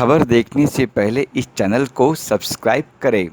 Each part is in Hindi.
खबर देखने से पहले इस चैनल को सब्सक्राइब करें।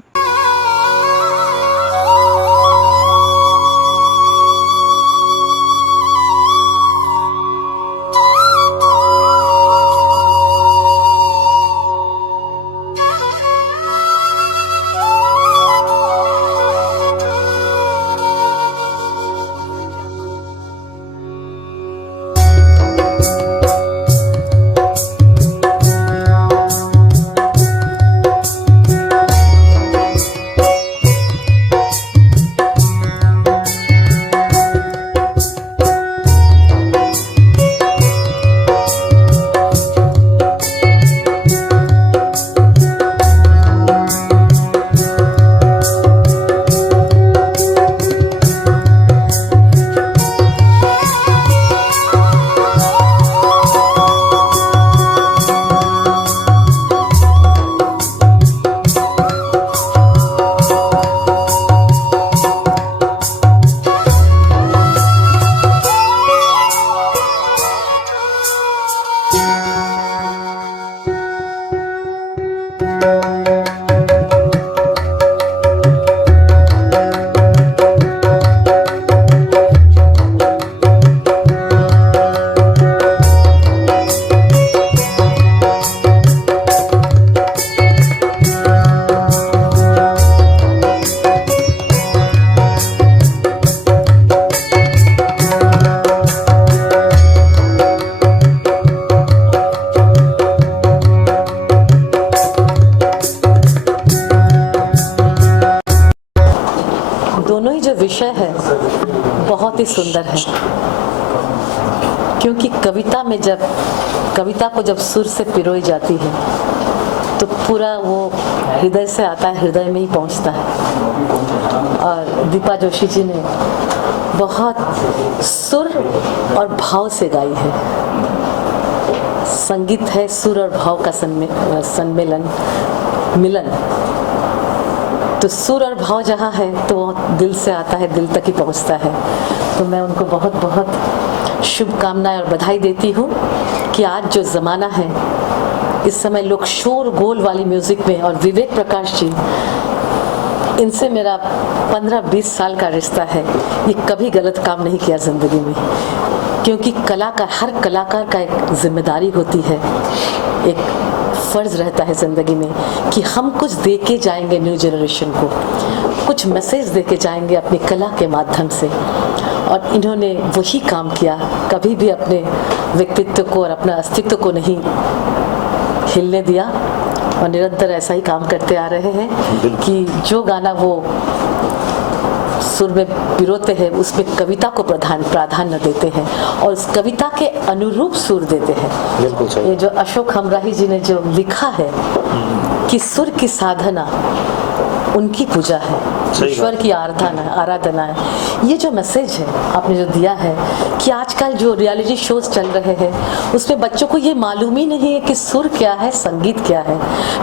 दोनों ही जो विषय है बहुत ही सुंदर है, क्योंकि कविता को जब सुर से पिरोई जाती है तो पूरा वो हृदय से आता है, हृदय में ही पहुंचता है। और दीपा जोशी जी ने बहुत सुर और भाव से गाई है। संगीत है सुर और भाव का मिलन। तो सुर और भाव जहाँ है तो वो दिल से आता है, दिल तक ही पहुँचता है। तो मैं उनको बहुत बहुत शुभकामनाएं और बधाई देती हूँ कि आज जो ज़माना है, इस समय लोग शोर गोल वाली म्यूज़िक में, और विवेक प्रकाश जी, इनसे मेरा 15-20 साल का रिश्ता है। ये कभी गलत काम नहीं किया ज़िंदगी में, क्योंकि हर कलाकार का एक जिम्मेदारी होती है, एक फ़र्ज़ रहता है ज़िंदगी में कि हम कुछ दे के जाएंगे न्यू जनरेशन को, कुछ मैसेज दे के जाएंगे अपनी कला के माध्यम से। और इन्होंने वही काम किया, कभी भी अपने व्यक्तित्व को और अपना अस्तित्व को नहीं हिलने दिया, और निरंतर ऐसा ही काम करते आ रहे हैं कि जो गाना वो सुर में पिरोते हैं उसमें कविता को प्राधान्य देते हैं और उस कविता के अनुरूप सुर देते हैं। ये जो अशोक हमराही जी ने जो लिखा है कि सुर की साधना उनकी पूजा है, ईश्वर की आराधना है। ये जो मैसेज है आपने जो दिया है कि आजकल जो रियलिटी शोज चल रहे हैं उसमें बच्चों को ये मालूम ही नहीं है कि सुर क्या है, संगीत क्या है।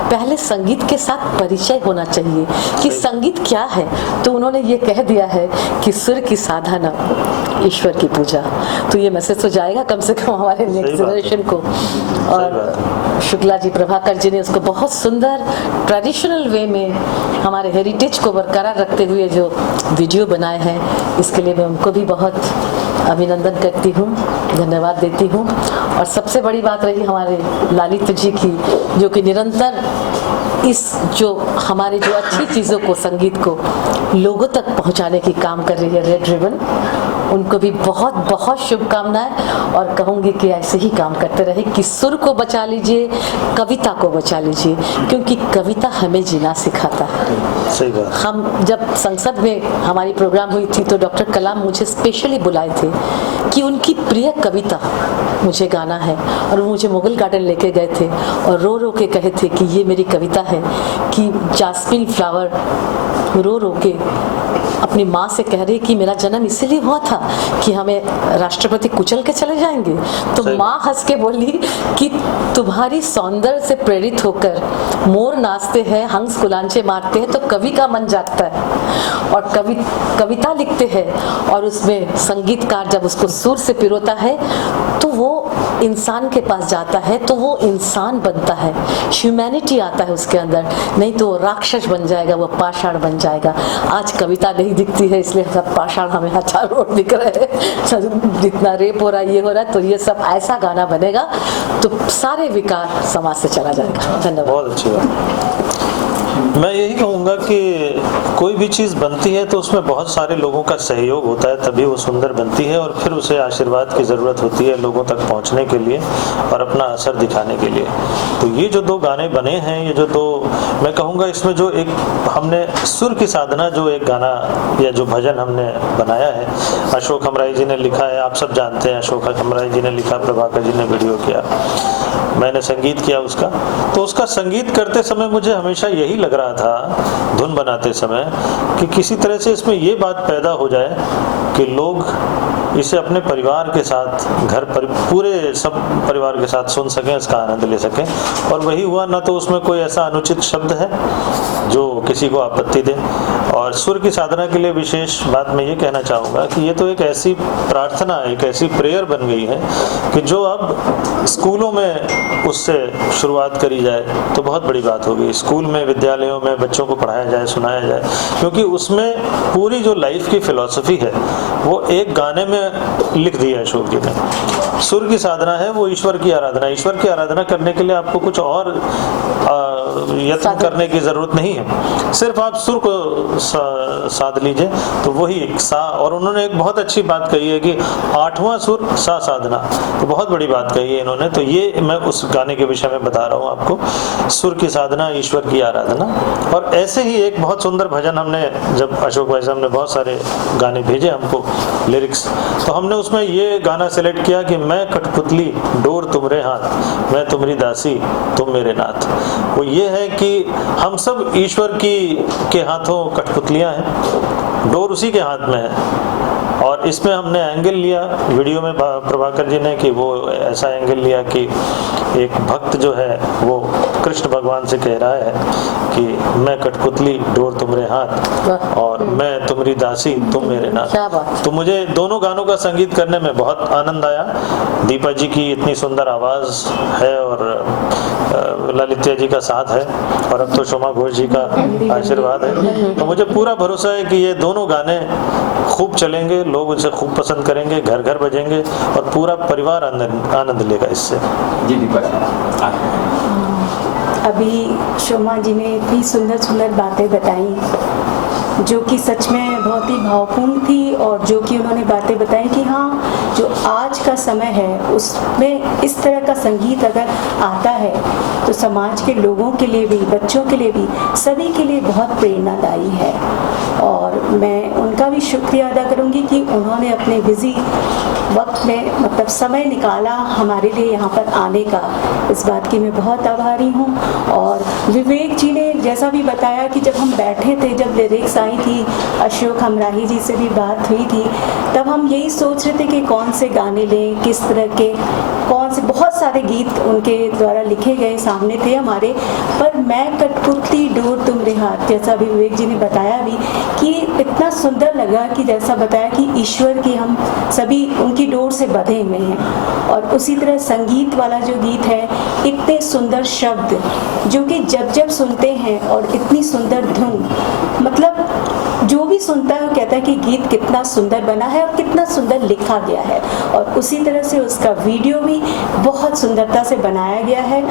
पहले संगीत के साथ परिचय होना चाहिए कि संगीत क्या है। तो उन्होंने ये कह दिया है कि सुर की साधना, ईश्वर की पूजा। तो ये मैसेज तो जाएगा कम से कम हमारे नेक्स्ट जनरेशन को। और शुक्ला जी, प्रभाकर जी ने उसको बहुत सुंदर ट्रेडिशनल वे में हमारे हेरिटेज को बरकरार रखते हुए जो वीडियो बनाए हैं, इसके लिए मैं उनको भी बहुत अभिनंदन करती हूँ, धन्यवाद देती हूँ। और सबसे बड़ी बात रही हमारे ललित जी की, जो कि निरंतर जो हमारी जो अच्छी चीज़ों को, संगीत को लोगों तक पहुंचाने की काम कर रही है, रेड रिबन, उनको भी बहुत बहुत शुभकामनाएं। और कहूँगी कि ऐसे ही काम करते रहे कि सुर को बचा लीजिए, कविता को बचा लीजिए, क्योंकि कविता हमें जीना सिखाता है। सही बात। हम जब संसद में हमारी प्रोग्राम हुई थी तो डॉक्टर कलाम मुझे स्पेशली बुलाए थे कि उनकी प्रिय कविता मुझे गाना है, और वो मुझे मुगल गार्डन लेके गए थे और रो रो के कहे थे कि ये मेरी कविता है कि जास्मिन फ्लावर रो रो के अपनी माँ से कह रही कि मेरा जन्म इसीलिए हुआ था कि हमें राष्ट्रपति कुचल के चले जाएंगे। तो माँ हंस के बोली कि तुम्हारी सौंदर्य से प्रेरित होकर मोर नाचते हैं, हंस गुलांचे मारते हैं, तो कवि का मन जागता है और कविता लिखते हैं, और उसमें संगीतकार जब उसको सुर से पिरोता है तो वो इंसान के पास जाता है तो वो इंसान बनता है, ह्यूमैनिटी आता है उसके अंदर, नहीं तो वो राक्षस बन जाएगा, वो पाषाण बन जाएगा। आज कविता नहीं दिखती है इसलिए सब पाषाण हमें चारों ओर दिख रहे हैं, जितना रेप हो रहा है, ये हो रहा है, तो ये सब ऐसा गाना बनेगा तो सारे विकार समाज से चला जाएगा। धन्यवाद। बहुत अच्छी बात। मैं यही कहूँगा कि कोई भी चीज़ बनती है तो उसमें बहुत सारे लोगों का सहयोग होता है, तभी वो सुंदर बनती है, और फिर उसे आशीर्वाद की ज़रूरत होती है लोगों तक पहुँचने के लिए और अपना असर दिखाने के लिए। तो ये जो दो गाने बने हैं, ये जो दो, मैं कहूँगा इसमें जो एक हमने सुर की साधना, जो एक गाना या जो भजन हमने बनाया है, अशोक हमराई जी ने लिखा है, आप सब जानते हैं अशोक हमराई जी ने लिखा, प्रभाकर जी ने वीडियो किया, मैंने संगीत किया उसका। तो उसका संगीत करते समय मुझे हमेशा यही लग रहा था, धुन बनाते समय, कि किसी तरह से इसमें ये बात पैदा हो जाए कि लोग इसे अपने परिवार के साथ, पूरे सब परिवार के साथ सुन सकें, इसका आनंद ले सकें। और वही हुआ, ना तो उसमें कोई ऐसा अनुचित शब्द है जो किसी को आपत्ति दे। और सुर की साधना के लिए विशेष बात मैं ये कहना चाहूँगा कि ये तो एक ऐसी प्रार्थना, एक ऐसी प्रेयर बन गई है कि जो अब स्कूलों में उससे शुरुआत करी जाए तो बहुत बड़ी बात होगी। स्कूल में, विद्यालयों में बच्चों को पढ़ाया जाए, सुनाया जाए, क्योंकि उसमें पूरी जो लाइफ की फिलॉसफी है वो एक गाने में लिख दिया है अशोक जी ने। सुर की साधना है वो ईश्वर की आराधना। ईश्वर की आराधना करने के लिए आपको कुछ और यत्न करने की जरूरत नहीं है, सिर्फ आप सुर को साध लीजिए तो वही एक सा। और उन्होंने एक बहुत अच्छी बात कही है कि 8वां सुर सा साधना, तो बहुत बड़ी बात कही है इन्होंने। तो ये मैं उस गाने के विषय में बता रहा हूँ आपको, सुर की साधना, ईश्वर की आराधना। और ऐसे ही एक बहुत सुंदर भजन हमने, जब अशोक भाई साहब ने बहुत सारे गाने भेजे हमको लिरिक्स, तो हमने उसमें ये गाना सेलेक्ट किया कि मैं कठपुतली डोर तुमरे हाथ, मैं तुम्हारी दासी तुम मेरे नाथ। वो ये है कि हम सब ईश्वर के हाथों कठपुतलियां हैं, डोर उसी के हाथ में है। और इसमें हमने एंगल लिया वीडियो में प्रभाकर जी ने कि वो ऐसा एंगल लिया कि एक भक्त जो है वो कृष्ण भगवान से कह रहा है कि मैं कठपुतली डोर तुम्हारे हाथ और मैं तुम्हारी दासी तुम मेरे नाथ। तो मुझे दोनों गानों का संगीत करने में बहुत आनंद आया। दीपा जी की इतनी सुंदर आवाज है और ललित्या जी का साथ है और अब तो शोमा घोष जी का आशीर्वाद है। तो मुझे पूरा भरोसा है कि ये दोनों गाने खूब चलेंगे, लोग उसे खूब पसंद करेंगे, घर घर बजेंगे और पूरा परिवार आनंद लेगा इससे। जी दीपा, अभी शोमा जी ने इतनी सुंदर सुंदर बातें बताई जो कि सच में बहुत ही भावपूर्ण थी, और जो कि उन्होंने बातें बताई कि हाँ, जो आज का समय है उसमें इस तरह का संगीत अगर आता है तो समाज के लोगों के लिए भी, बच्चों के लिए भी, सभी के लिए बहुत प्रेरणादायी है। और मैं उनका भी शुक्रिया अदा करूंगी कि उन्होंने अपने बिजी वक्त में मतलब समय निकाला हमारे लिए यहाँ पर आने का। इस बात की मैं बहुत आभारी हूँ। और विवेक जी ने जैसा भी बताया कि जब हम बैठे थे, जब लिरिक्स आई थी, अशोक हमराही जी से भी बात हुई थी, तब हम यही सोच रहे थे कि कौन से गाने लें, किस तरह के, कौन से, बहुत सारे गीत उनके द्वारा लिखे गए सामने थे हमारे। पर मैं कठपुतली डोर तुमरे हाथ, जैसा भी विवेक जी ने बताया भी कि इतना सुंदर लगा कि जैसा बताया कि ईश्वर के हम सभी उनकी डोर से बंधे हुए हैं। और उसी तरह संगीत वाला जो गीत है, इतने सुंदर शब्द जो कि जब जब सुनते हैं और इतनी सुंदर धुन, मतलब जो भी सुनता है वो कहता है कि गीत कितना सुंदर बना है और कितना सुंदर लिखा गया है। और उसी तरह से उसका वीडियो भी बहुत सुंदरता से बनाया गया है।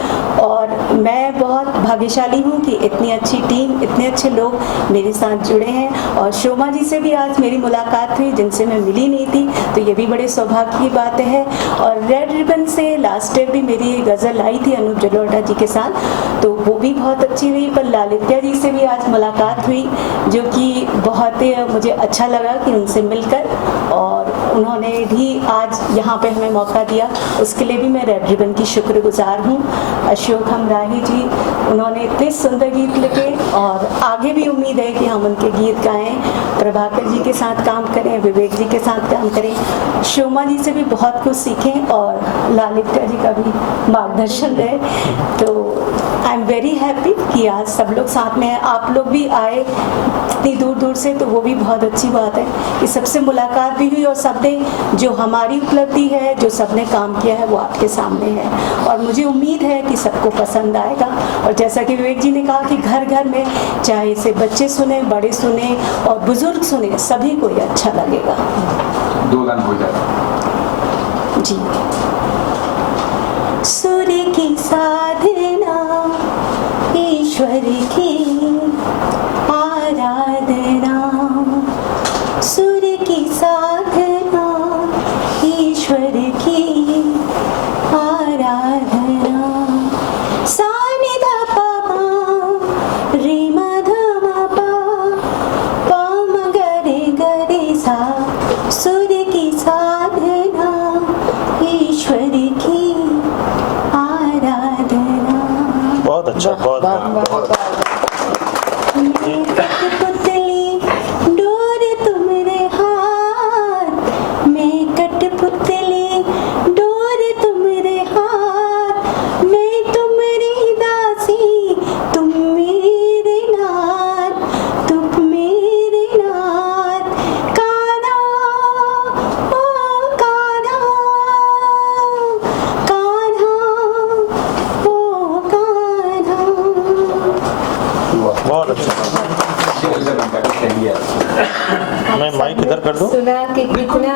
और मैं बहुत भाग्यशाली हूँ कि इतनी अच्छी टीम, इतने अच्छे लोग मेरे साथ जुड़े हैं। और शोमा जी से भी आज मेरी मुलाकात हुई, जिनसे मैं मिली नहीं थी, तो ये भी बड़े सौभाग्य की बात है। और रेड रिबन से लास्ट ईयर भी मेरी गज़ल आई थी अनूप जलोटा जी के साथ, तो वो भी बहुत अच्छी रही। पर ललित्या जी से भी आज मुलाकात हुई, जो कि बहुत ही मुझे अच्छा लगा कि उनसे मिलकर, और उन्होंने भी आज यहाँ पे हमें मौका दिया, उसके लिए भी मैं रेड रिबन की शुक्रगुजार हूँ। अशोक हमराही जी, उन्होंने इतने सुंदर गीत लिखे और आगे भी उम्मीद है कि हम उनके गीत गाएं, प्रभाकर जी के साथ काम करें, विवेक जी के साथ काम करें, शोमा जी से भी बहुत कुछ सीखें और ललित्या जी का भी मार्गदर्शन रहे। तो आई एम वेरी हैप्पी कि आज सब लोग साथ में हैं। आप लोग भी आए इतनी दूर दूर से, तो वो भी बहुत अच्छी बात है कि सबसे मुलाकात भी हुई और सब दें। जो हमारी उपलब्धि है, जो सबने काम किया है, वो आपके सामने है और मुझे उम्मीद है कि सबको पसंद आएगा। और जैसा कि विवेक जी ने कहा कि घर घर में चाहे इसे बच्चे सुने, बड़े सुने और बुजुर्ग सुने, सभी को ये अच्छा लगेगा। 2 गाना हो जाए जी। सूर्य की साधना, ईश्वर की आराधना, सूर्य की साधना, ईश्वर की आराधना, सा नि ध प म रे म ध म प प म ग रे ग रे सा, सूर्य की साधना, ईश्वर की आराधना। बहुत अच्छा, बहुत कठपुतली डोर तुम्हारे हाथ, मैं कठपुतली डोर तुम्हारे हाथ, मैं तुम्हारी दासी, तुम मेरे नाथ, तुम मेरे नाथ। कान्हा ओ कान्हा, कान्हा ओ कान्हा। बहुत अच्छा। मैं माइक इधर कर दूं? सुना कि कितना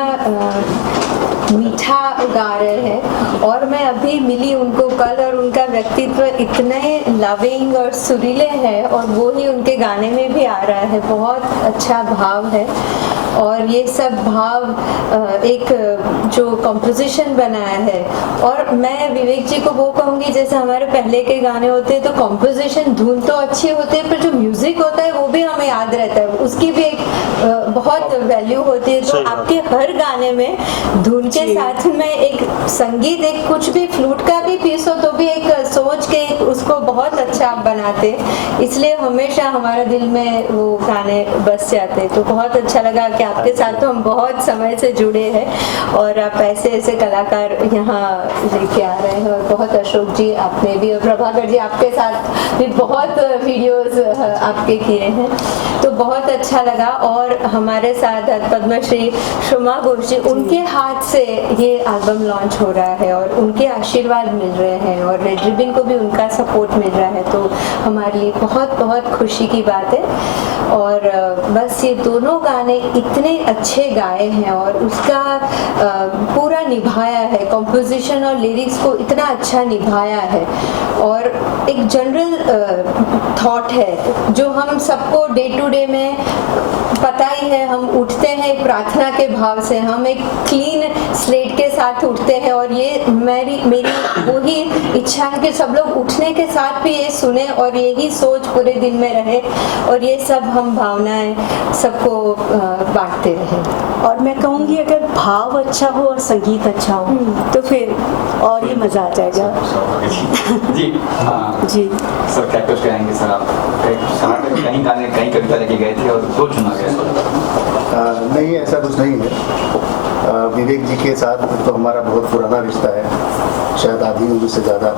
मीठा गा रहे हैं और मैं अभी मिली उनको कल और उनका व्यक्तित्व इतने लविंग और सुरीले हैं और वो ही उनके गाने में भी आ रहा है। बहुत अच्छा भाव है और ये सब भाव एक जो कंपोजिशन बनाया है। और मैं विवेक जी को वो कहूँगी, जैसे हमारे पहले के गाने होते हैं तो कंपोजिशन धुन तो अच्छी होती है पर जो म्यूजिक होता है वो भी हमें याद रहता है, उसकी भी एक बहुत वैल्यू होती है। तो आपके हर गाने में धुन के साथ में एक संगीत, एक कुछ भी फ्लूट का भी पीस हो तो भी एक सोच के उसको बहुत अच्छा आप बनाते, इसलिए हमेशा हमारे दिल में वो गाने बस जाते। तो बहुत अच्छा लगा कि आपके साथ तो हम बहुत समय से जुड़े हैं और आप ऐसे ऐसे कलाकार यहाँ लेके आ रहे हैं। और बहुत अशोक जी आपने भी और प्रभाकर जी आपके साथ भी बहुत वीडियोस आपके किए हैं, तो बहुत अच्छा लगा। और हमारे साथ पद्मश्री शुमा घोष जी, उनके हाथ से ये एल्बम लॉन्च हो रहा है और उनके आशीर्वाद मिल रहे हैं और रेड रिबन को भी उनका सपोर्ट मिल रहा है, तो हमारे लिए बहुत बहुत खुशी की बात है। और बस ये दोनों गाने इतने अच्छे गाए हैं और उसका पूरा निभाया है, कंपोजिशन और लिरिक्स को इतना अच्छा निभाया है। और एक जनरल थॉट है जो हम सबको डे टू डे में पता ही है, हम उठते हैं प्रार्थना के भाव से, हम एक क्लीन स्लेट के साथ उठते हैं और ये मेरी वही इच्छा है कि सब लोग उठने के साथ भी ये सुने और यही सोच पूरे दिन में रहे और ये सब हम भावनाएं सबको बांटते रहे। और मैं कहूँगी अगर भाव अच्छा हो और संगीत अच्छा हो तो फिर और ही मज़ा आ जाएगा। जी हाँ जी सर, क्या कुछ कहेंगे सर आप? कहीं गाने कहीं कविता लेके गए थे और दो चुना गया। नहीं, ऐसा कुछ नहीं है। विवेक जी के साथ तो हमारा बहुत पुराना रिश्ता है, शायद आधी उम्र से ज़्यादा।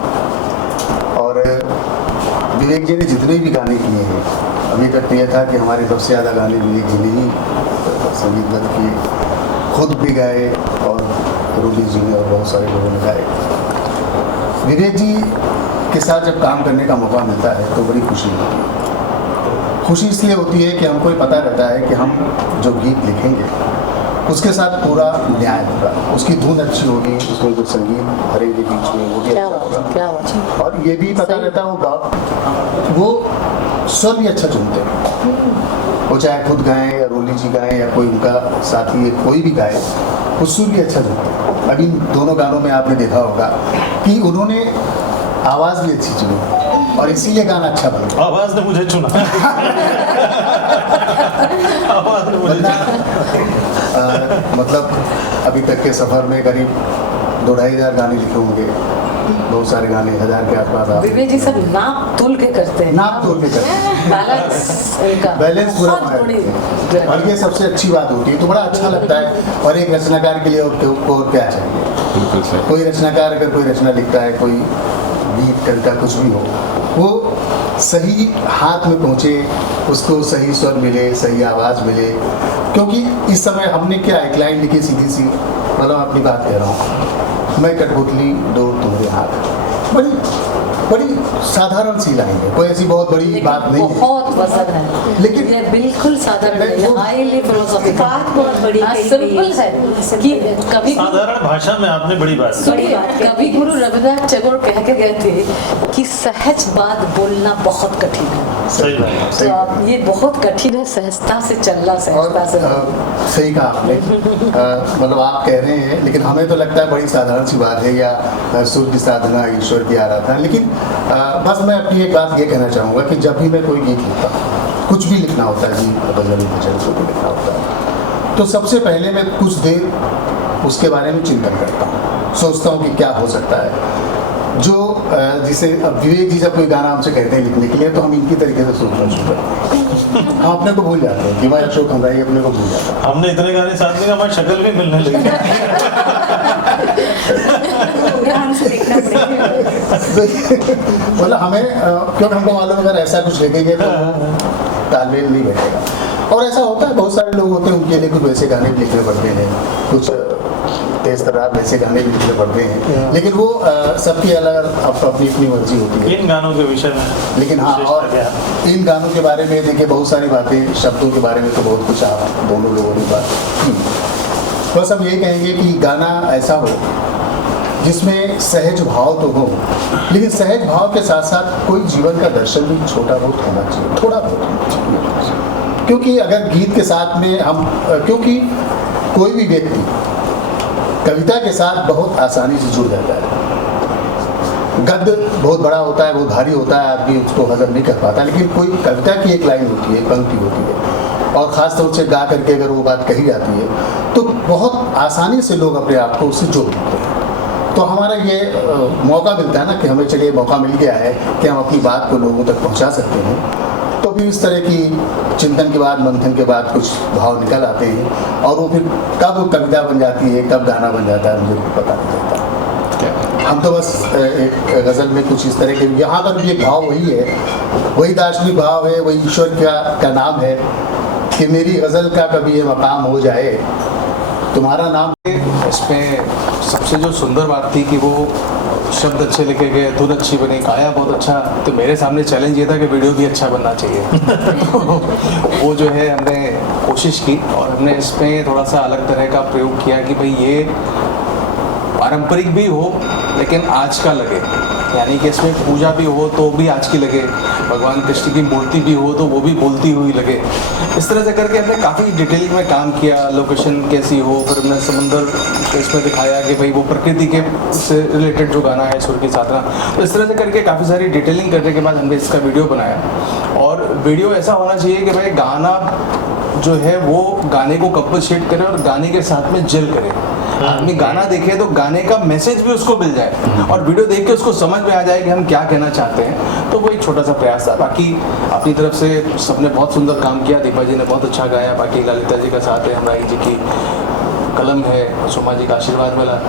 और विवेक जी ने जितने भी गाने किए हैं, अभी तक तो यह था कि हमारे सबसे ज़्यादा गाने विवेक जी ने ही संगीतबद्ध किए, खुद भी गाए और रूली जी ने और बहुत सारे लोगों ने गाए। विवेक जी के साथ जब काम करने का मौका मिलता है तो बड़ी खुशी होती है। खुशी इसलिए होती है कि हमको ये पता रहता है कि हम जो गीत लिखेंगे उसके साथ पूरा न्याय होगा, उसकी धुन अच्छी होगी, उसमें जो संगीत भरेंगे बीच में वो भी अच्छा होगा। और ये भी पता रहता होगा वो स्वर भी अच्छा चुनते हैं, वो चाहे खुद गाएं या रोली जी गाएं या कोई उनका साथी कोई भी गाए, वो सुर भी अच्छा चुनते हैं। अभी दोनों गानों में आपने देखा होगा कि उन्होंने आवाज़ भी अच्छी चुनी और इसीलिए गाना अच्छा बना। आवाज ने मुझे चुना। आवाज ने मुझे चुना। मतलब अभी तक के सफर में करीब 2,500 गाने लिखे होंगे, बहुत सारे गाने 1000 के आसपास। आप विवेक जी सब नाप तोल के करते हैं, नाप तोल के करते हैं, बैलेंस पूरा बनाते हैं और ये सबसे अच्छी बात होती है। तो बड़ा अच्छा लगता है और एक रचनाकार के लिए और क्या चाहिए। बिल्कुल सही। कोई रचनाकार अगर कोई रचना लिखता है, कोई गीत कविता कुछ भी हो, वो सही हाथ में पहुँचे, उसको सही स्वर मिले, सही आवाज़ मिले। क्योंकि इस समय हमने क्या एक लाइन लिखी सीधी सी, मतलब अपनी बात कह रहा हूँ, मैं कठपुतली दो तुम्हारे हाथ, बड़ी बड़ी साधारण सी लाइन है, कोई ऐसी बहुत बड़ी बात नहीं है, बहुत वजन है, लेकिन ये बिल्कुल साधारण नहीं है, हाईली फिलोसॉफिकल, बात बहुत बड़ी कही सिंपल गई है कि कभी साधारण भाषा में आपने बड़ी बात की। सुनिए, कभी गुरु रविन्द्रनाथ टैगोर कह के गए थे कि सहज बात बोलना बहुत कठिन है। सही बात है। तो आप ये बहुत कठिन है, सहजता से चलना, सहजता से सही कहा आपने। मतलब आप कह रहे हैं, लेकिन हमें तो लगता है बड़ी साधारण सी बात है, या सूर्य की साधना, ईश्वर की आराधना। लेकिन बस मैं अपनी एक बात ये कहना चाहूँगा कि जब भी मैं कोई गीत लिखता हूँ, कुछ भी लिखना होता है, गीत गजल भजन कुछ भी लिखना होता है, तो सबसे पहले मैं कुछ देर उसके बारे में चिंतन करता हूँ, सोचता हूँ कि क्या हो सकता है। जो जिसे अब विवेक जी जब कोई गाना हमसे कहते हैं लिखने के लिए, तो हम इनकी तरीके से सोचना शुरू करते हैं, हम अपने को भूल जाते हैं कि मैं अशोक हमराई अपने को भूल जाता है। हमने इतने गाने साथ में, हमारी शक्ल भी मिलने लगी। ध्यान से देखना पड़ेगा। मतलब हमें क्योंकि हमको मालूम अगर ऐसा कुछ लिखेंगे तो तालमेल नहीं बैठेगा। और ऐसा होता है, बहुत सारे लोग होते हैं उनके लिए कुछ वैसे गाने भी लिखने पड़ते हैं, कुछ तेज तर्रार वैसे गाने भी लिखने पड़ते हैं, लेकिन वो सबकी अलग अपनी अपनी मर्जी होती है। इन गानों के विषय में लेकिन हाँ, और इन गानों के बारे में देखिए बहुत सारी बातें, शब्दों के बारे में तो बहुत कुछ आप दोनों लोगों ने बात की। बस हम ये कहेंगे कि गाना ऐसा हो जिसमें सहज भाव तो हो, लेकिन सहज भाव के साथ साथ कोई जीवन का दर्शन भी छोटा बहुत होना चाहिए, थोड़ा बहुत होना चाहिए। क्योंकि अगर गीत के साथ में हम, क्योंकि कोई भी व्यक्ति कविता के साथ बहुत आसानी से जुड़ जाता है। गद्य बहुत बड़ा होता है, बहुत भारी होता है, आदमी उसको हजम नहीं कर पाता, लेकिन कोई कविता की एक लाइन होती है, पंक्ति होती है, और ख़ास तौर से गा करके अगर वो बात कही जाती है तो बहुत आसानी से लोग अपने आप को उससे जोड़ लेते हैं। तो हमारा ये मौका मिलता है ना कि हमें चलिए मौका मिल गया है कि हम अपनी बात को लोगों तक पहुंचा सकते हैं। तो फिर इस तरह की चिंतन के बाद, मंथन के बाद कुछ भाव निकल आते हैं, और वो फिर कब कविता बन जाती है, कब गाना बन जाता है, मुझे पता नहीं चलता। हम तो बस एक गज़ल में कुछ इस तरह के, यहाँ पर भी एक भाव वही है, वही दार्शनिक भाव है, वही ईश्वर का नाम है कि मेरी गज़ल का कभी ये मकाम हो जाए, तुम्हारा नाम। इसमें सबसे जो सुंदर बात थी कि वो शब्द अच्छे लिखे गए, धुन अच्छी बनी, गाया बहुत अच्छा। तो मेरे सामने चैलेंज ये था कि वीडियो भी अच्छा बनना चाहिए। तो वो जो है हमने कोशिश की, और हमने इसमें थोड़ा सा अलग तरह का प्रयोग किया कि भाई ये पारंपरिक भी हो लेकिन आज का लगे, यानी कि इसमें पूजा भी हो तो भी आज की लगे, भगवान कृष्ण की मूर्ति भी हो तो वो भी बोलती हुई लगे। इस तरह से करके हमने काफ़ी डिटेलिंग में काम किया, लोकेशन कैसी हो, फिर हमने समुंदर इसमें दिखाया कि भाई वो प्रकृति के से रिलेटेड जो गाना है सूर्य की साधना। तो इस तरह से करके काफ़ी सारी डिटेलिंग करने के बाद हमने इसका वीडियो बनाया। और वीडियो ऐसा होना चाहिए कि भाई गाना जो है वो गाने को कंपनसेट करे और गाने के साथ में जेल करे। आदमी गाना देखे तो गाने का मैसेज भी उसको मिल जाए, और वीडियो देख के उसको समझ में आ जाए कि हम क्या कहना चाहते हैं। तो वो एक छोटा सा प्रयास था। बाकी अपनी तरफ से सबने बहुत सुंदर काम किया, दीपा जी ने बहुत अच्छा गाया, बाकी ललिता जी का साथ है, हमराई जी की कलम है, सोमा जी का आशीर्वाद मिला,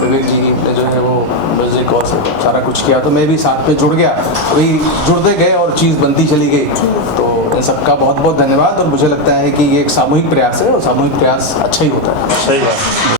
विवेक जी ने जो है वो म्यूजिक और सारा कुछ किया। तो मैं भी साथ में जुड़ गया, वही जुड़ते गए और चीज़ बनती चली गई। तो इन सबका बहुत बहुत धन्यवाद। और मुझे लगता है कि ये एक सामूहिक प्रयास है, और सामूहिक प्रयास अच्छा ही होता है। सही बात।